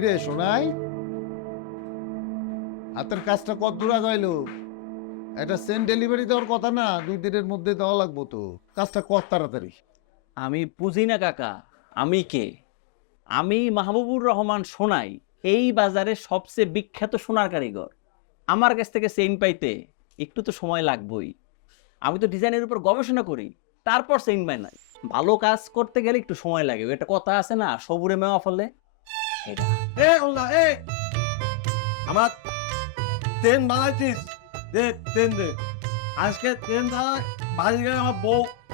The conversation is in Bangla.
কিরে শোনাই, হাতের কাজটা কত দূর আগাইলো? এটা সেন্ট ডেলিভারি দেওয়ার কথা না, 2 দিনের মধ্যে দেওয়া লাগবো তো। কাজটা কত তাড়াতাড়ি। আমি বুঝি না কাকা, আমি কে? আমি মাহবুবুর রহমান সোনাই, এই বাজারে সবচেয়ে বিখ্যাত সোনার কারিগর। আমার কাছ থেকে চেইন পাইতে একটু তো সময় লাগবেই। আমি তো ডিজাইনের উপর গবেষণা করি, তারপর চেইন বানাই। ভালো কাজ করতে গেলে একটু সময় লাগে, এটা কথা আছে না, সবুরে মেওয়া ফলে। এটা আমার ট্রেন বানাইছিস, দে ট্রেন দে। আজকে ট্রেন দ্বারা বাড়ি গেলে আমার বউ